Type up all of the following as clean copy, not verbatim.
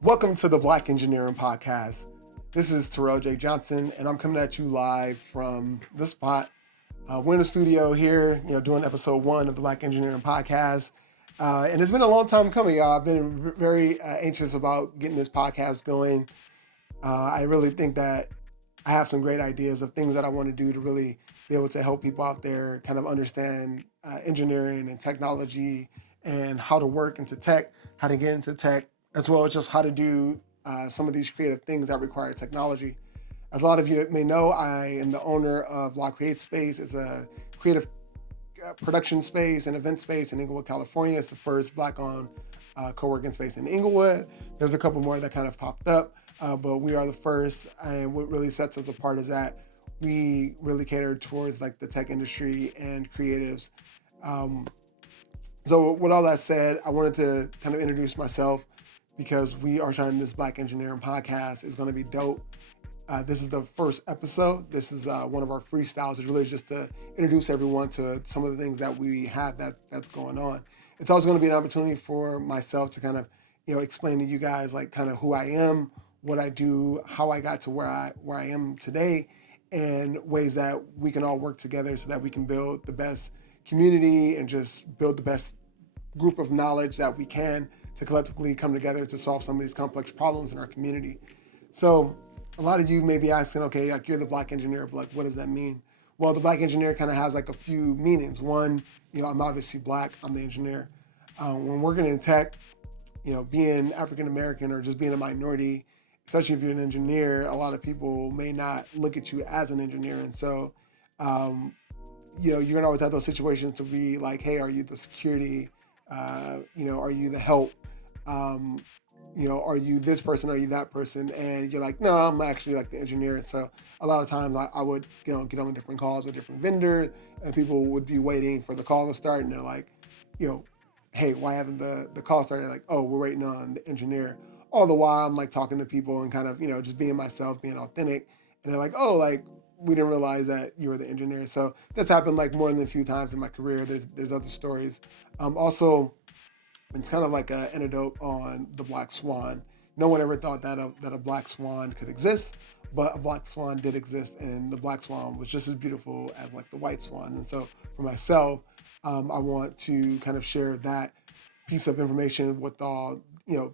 Welcome to the Black Engineering Podcast. This is Terell Jay Johnson, and I'm coming at you live from the spot. We're in the studio here, doing episode 1 of the Black Engineering Podcast. And it's been a long time coming, y'all. I've been very anxious about getting this podcast going. I really think that I have some great ideas of things that I want to do to really be able to help people out there kind of understand engineering and technology and how to work into tech, how to get into tech, as well as just how to do some of these creative things that require technology. As a lot of you may know, I am the owner of Law Create Space. It's a creative production space and event space in Inglewood, California. It's the first Black-owned co-working space in Inglewood. There's a couple more that kind of popped up, but we are the first. And what really sets us apart is that we really cater towards like the tech industry and creatives. So with all that said, I wanted to kind of introduce myself because we are trying this Black Engineering Podcast. It's going to be dope. This is the first episode. This is one of our freestyles. It's really just to introduce everyone to some of the things that we have that's going on. It's also going to be an opportunity for myself to kind of, explain to you guys like kind of who I am, what I do, how I got to where I am today, and ways that we can all work together so that we can build the best community and just build the best group of knowledge that we can to collectively come together to solve some of these complex problems in our community. So a lot of you may be asking, okay, like you're the Black engineer, but like, what does that mean? Well, the Black engineer kind of has like a few meanings. One, I'm obviously Black, I'm the engineer. When working in tech, being African-American or just being a minority, especially if you're an engineer, a lot of people may not look at you as an engineer. And so, you're gonna always have those situations to be like, hey, are you the security? Are you the help? Are you this person? Are you that person? And you're like, no, I'm actually like the engineer. And so a lot of times I would, get on different calls with different vendors and people would be waiting for the call to start. And they're like, hey, why haven't the call started? Like, oh, we're waiting on the engineer. All the while I'm like talking to people and kind of, just being myself, being authentic. And they're like, oh, like, we didn't realize that you were the engineer. So that's happened like more than a few times in my career. There's other stories. Also, it's kind of like an antidote on the black swan. No one ever thought that a black swan could exist, but a black swan did exist, and the black swan was just as beautiful as like the white swan. And so for myself, I want to kind of share that piece of information with all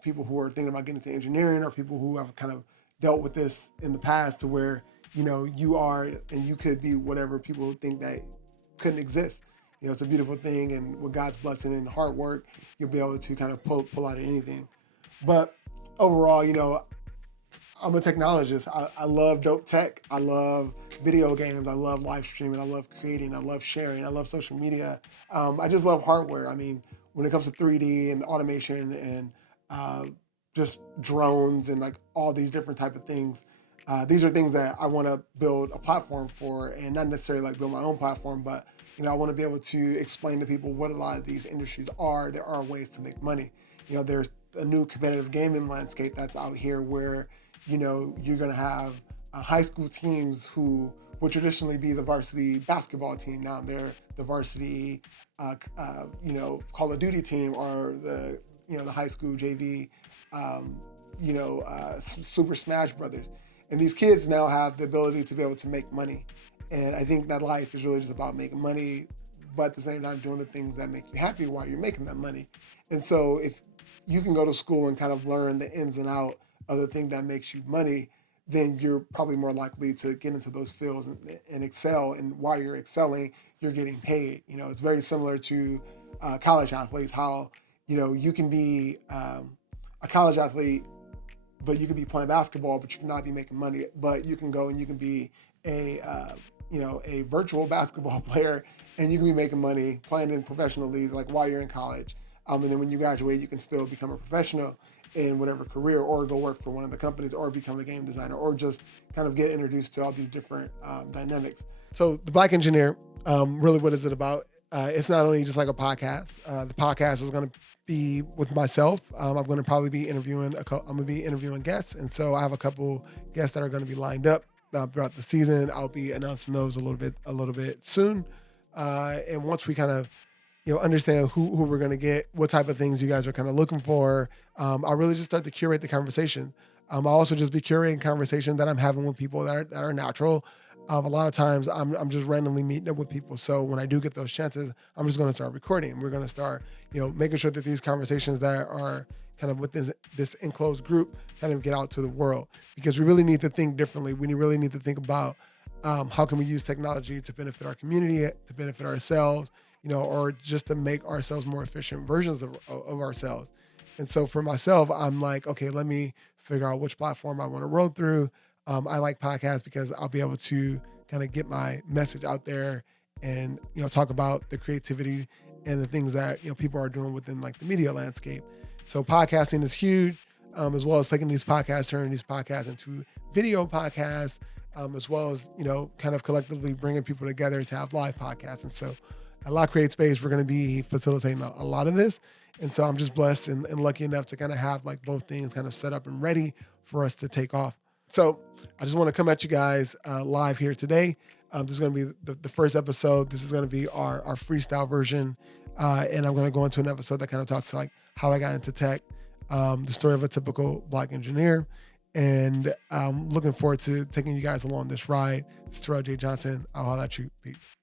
people who are thinking about getting into engineering or people who have kind of dealt with this in the past, to where you are and you could be whatever people think that couldn't exist. It's a beautiful thing, and with God's blessing and hard work, you'll be able to kind of pull out of anything. But overall, I'm a technologist. I love dope tech. I love video games. I love live streaming. I love creating. I love sharing. I love social media. I just love hardware. I mean, when it comes to 3D and automation and just drones and like all these different type of things, these are things that I want to build a platform for, and not necessarily like build my own platform, but I want to be able to explain to people what a lot of these industries are. There are ways to make money. There's a new competitive gaming landscape that's out here where, you're going to have high school teams who would traditionally be the varsity basketball team. Now they're the varsity, Call of Duty team, or the high school JV, Super Smash Brothers. And these kids now have the ability to be able to make money. And I think that life is really just about making money, but at the same time doing the things that make you happy while you're making that money. And so if you can go to school and kind of learn the ins and out of the thing that makes you money, then you're probably more likely to get into those fields and excel. And while you're excelling, you're getting paid. It's very similar to college athletes, how, you can be a college athlete, but you could be playing basketball, but you cannot be making money. But you can go and you can be a virtual basketball player, and you can be making money playing in professional leagues like while you're in college. And then when you graduate, you can still become a professional in whatever career, or go work for one of the companies, or become a game designer, or just kind of get introduced to all these different dynamics. So the Black Engineer, really, what is it about? It's not only just like a podcast. The podcast is going to be with myself. I'm going to probably be interviewing. I'm going to be interviewing guests, and so I have a couple guests that are going to be lined up throughout the season. I'll be announcing those a little bit soon. And once we kind of understand who we're going to get, what type of things you guys are kind of looking for. I'll really just start to curate the conversation. I'll also just be curating conversation that I'm having with people that are natural. A lot of times I'm just randomly meeting up with people. So when I do get those chances, I'm just going to start recording. We're going to start, making sure that these conversations that are kind of within this enclosed group kind of get out to the world, because we really need to think differently. We really need to think about how can we use technology to benefit our community, to benefit ourselves, or just to make ourselves more efficient versions of ourselves. And so for myself, I'm like, okay, let me figure out which platform I want to roll through. I like podcasts because I'll be able to kind of get my message out there and, talk about the creativity and the things that, people are doing within like the media landscape. So podcasting is huge, as well as taking these podcasts, turning these podcasts into video podcasts, as well as, kind of collectively bringing people together to have live podcasts. And so at Lock Create Space, we're going to be facilitating a lot of this. And so I'm just blessed and lucky enough to kind of have like both things kind of set up and ready for us to take off. So I just want to come at you guys live here today. This is going to be the first episode. This is going to be our freestyle version. And I'm going to go into an episode that kind of talks like how I got into tech, the story of a typical Black engineer. And I'm looking forward to taking you guys along this ride. It's Terell Jay Johnson. I'll holler at you. Peace.